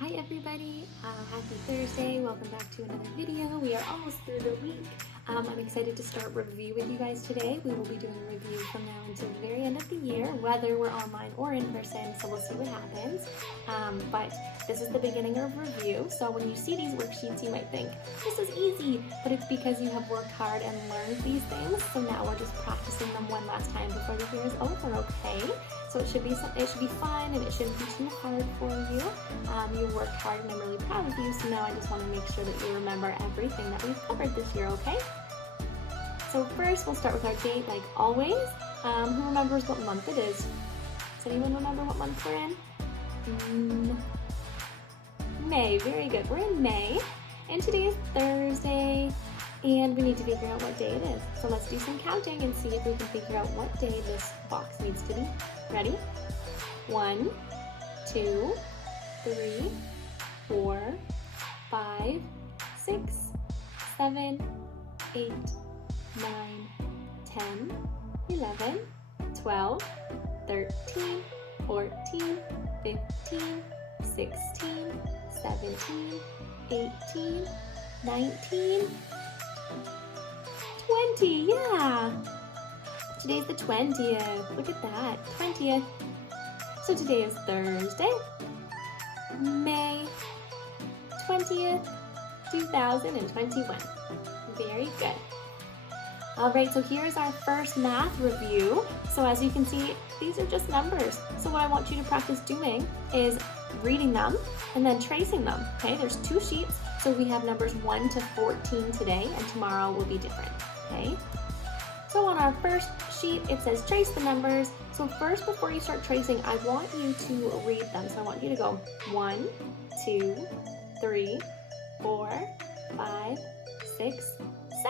Hi everybody, happy Thursday, welcome back to another video. We are almost through the week. I'm excited to start review with you guys today. We will be doing a review from now until the very end of the year, whether we're online or in person, so we'll see what happens. But this is the beginning of review, so when you see these worksheets you might think, this is easy, but it's because you have worked hard and learned these things, so now we're just practicing them one last time before the year is over, okay? So it should be fun and it shouldn't be too hard for you. You worked hard and I'm really proud of you, so now I just want to make sure that you remember everything that we've covered this year, okay? So first we'll start with our date like always. Who remembers what month it is? Does anyone remember what month we're in? May, very good. We're in May and today is Thursday and we need to figure out what day it is. So let's do some counting and see if we can figure out what day this box needs to be. Ready? 1, 2, 3, 4, 5, 6, 7, 8, 9, 10, 11, 12, 13, 14, 15, 16, 17, 18, 19, 20, yeah! Today's the 20th, look at that, 20th. So today is Thursday, May 20th, 2021. Very good. All right, so here's our first math review. So as you can see, these are just numbers. So what I want you to practice doing is reading them and then tracing them, okay? There's 2 sheets, so we have numbers 1 to 14 today, and tomorrow will be different, okay? So on our first sheet, it says trace the numbers. So first, before you start tracing, I want you to read them. So I want you to go 1, 2, 3, 4, 5, 6,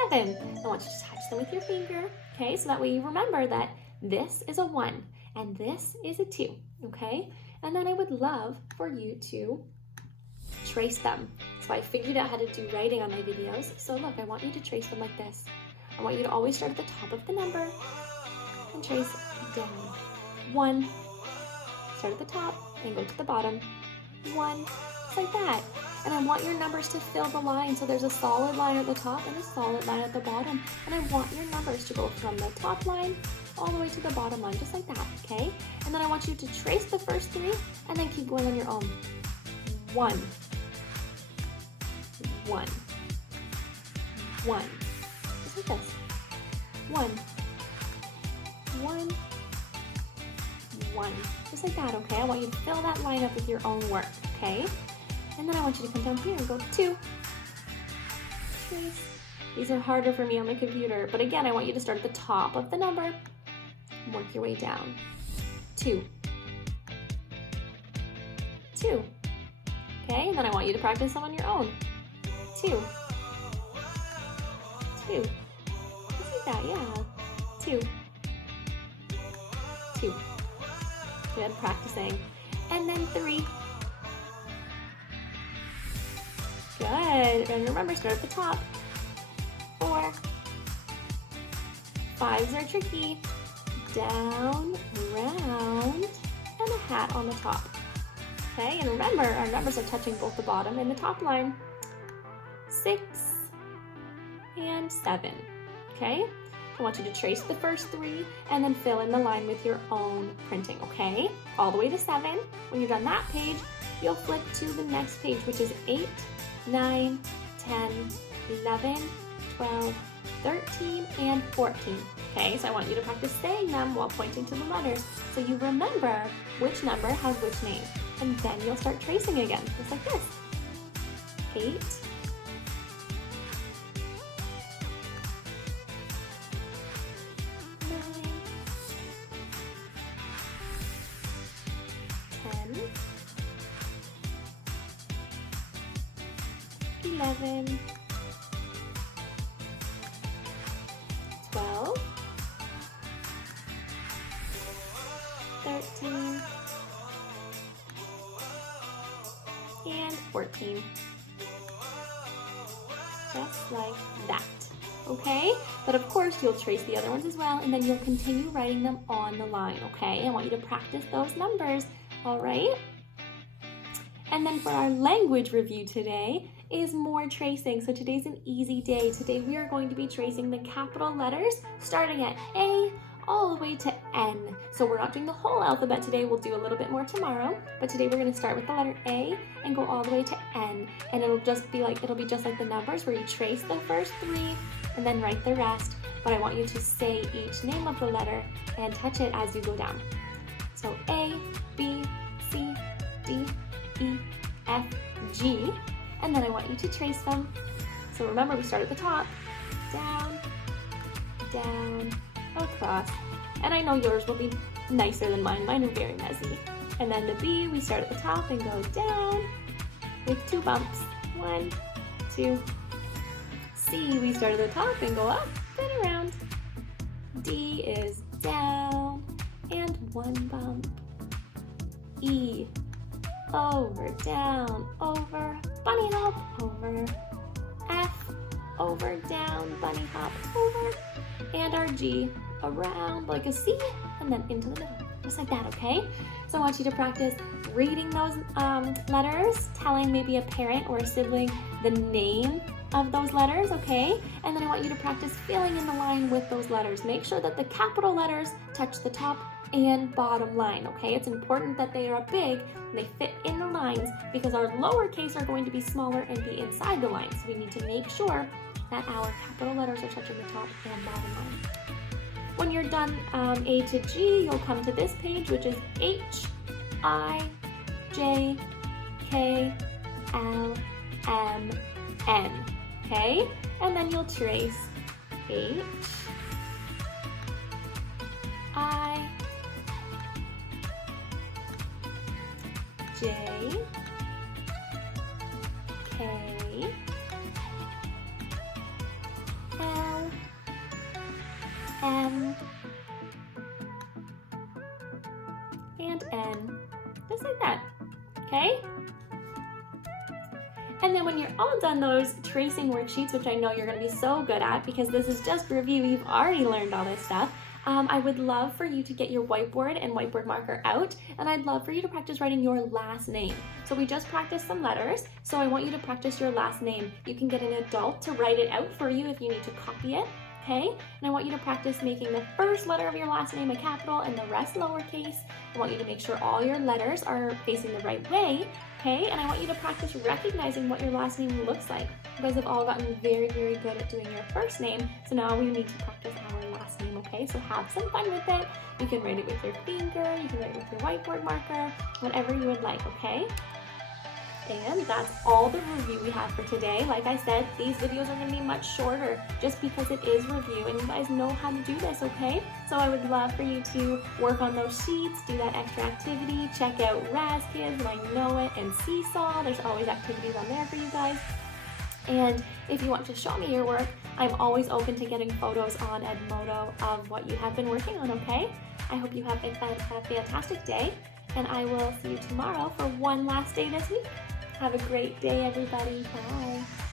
7. I want you to touch them with your finger, okay? So that way you remember that this is a 1 and this is a 2, okay? And then I would love for you to trace them. So I figured out how to do writing on my videos. So look, I want you to trace them like this. I want you to always start at the top of the number and trace down. 1, start at the top and go to the bottom. 1, just like that. And I want your numbers to fill the line. So there's a solid line at the top and a solid line at the bottom. And I want your numbers to go from the top line all the way to the bottom line, just like that, okay? And then I want you to trace the first 3 and then keep going on your own. 1, 1, 1. Just like this. 1, 1, 1. Just like that, okay? I want you to fill that line up with your own work, okay? And then I want you to come down here and go 2. Trace. These are harder for me on the computer, but again, I want you to start at the top of the number and work your way down. 2. 2. Okay, and then I want you to practice them on your own. 2. 2. Just like that, yeah. 2. 2. Good, practicing. And then 3. Good, and remember, start at the top. 4. 5s are tricky. Down, round, and a hat on the top. Okay, and remember, our numbers are touching both the bottom and the top line. 6 and 7, okay? I want you to trace the first 3 and then fill in the line with your own printing, okay? All the way to 7. When you're done that page, you'll flip to the next page, which is 8, 9, 10, 11, 12, 13, and 14. Okay, so I want you to practice saying them while pointing to the letters so you remember which number has which name. And then you'll start tracing again, just like this. 8, 11, 12, 13, and 14. Just like that. Okay? But of course you'll trace the other ones as well, and then you'll continue writing them on the line, okay? I want you to practice those numbers, all right? And then for our language review today is more tracing. So today's an easy day. Today we are going to be tracing the capital letters starting at A all the way to N. So we're not doing the whole alphabet today. We'll do a little bit more tomorrow. But today we're going to start with the letter A and go all the way to N. And it'll be just like the numbers where you trace the first 3 and then write the rest. But I want you to say each name of the letter and touch it as you go down. So A, B, C, D, E, F, G, and then I want you to trace them. So remember, we start at the top, down, down, across, and I know yours will be nicer than mine. Mine are very messy. And then the B, we start at the top and go down with 2 bumps. 1, 2. C, we start at the top and go up and around. D is down and 1 bump. E, over, down, over, bunny hop, over. F, over, down, bunny hop, over. And our G, around like a C, and then into the middle, just like that, okay? So I want you to practice reading those letters, telling maybe a parent or a sibling the name of those letters, okay? And then I want you to practice filling in the line with those letters. Make sure that the capital letters touch the top and bottom line, okay? It's important that they are big and they fit in the lines because our lowercase are going to be smaller and be inside the lines. So we need to make sure that our capital letters are touching the top and bottom line. When you're done A to G, you'll come to this page, which is H, I, J, K, L, M, N, okay? And then you'll trace H, I, J, K, L, M, and N, just like that, okay? And then when you're all done those tracing worksheets, which I know you're gonna be so good at because this is just review, you've already learned all this stuff, I would love for you to get your whiteboard and whiteboard marker out, and I'd love for you to practice writing your last name. So we just practiced some letters, so I want you to practice your last name. You can get an adult to write it out for you if you need to copy it, okay? And I want you to practice making the first letter of your last name a capital and the rest lowercase. I want you to make sure all your letters are facing the right way, okay? And I want you to practice recognizing what your last name looks like. You guys have all gotten very, very good at doing your first name, so now we need to practice our last name, okay? So have some fun with it. You can write it with your finger, you can write it with your whiteboard marker, whatever you would like, okay? And that's all the review we have for today. Like I said, these videos are going to be much shorter just because it is review and you guys know how to do this, okay? So I would love for you to work on those sheets, do that extra activity, check out Raz Kids and I Know It and Seesaw. There's always activities on there for you guys. And if you want to show me your work, I'm always open to getting photos on Edmodo of what you have been working on, okay? I hope you have a fantastic day and I will see you tomorrow for one last day this week. Have a great day, everybody. Bye.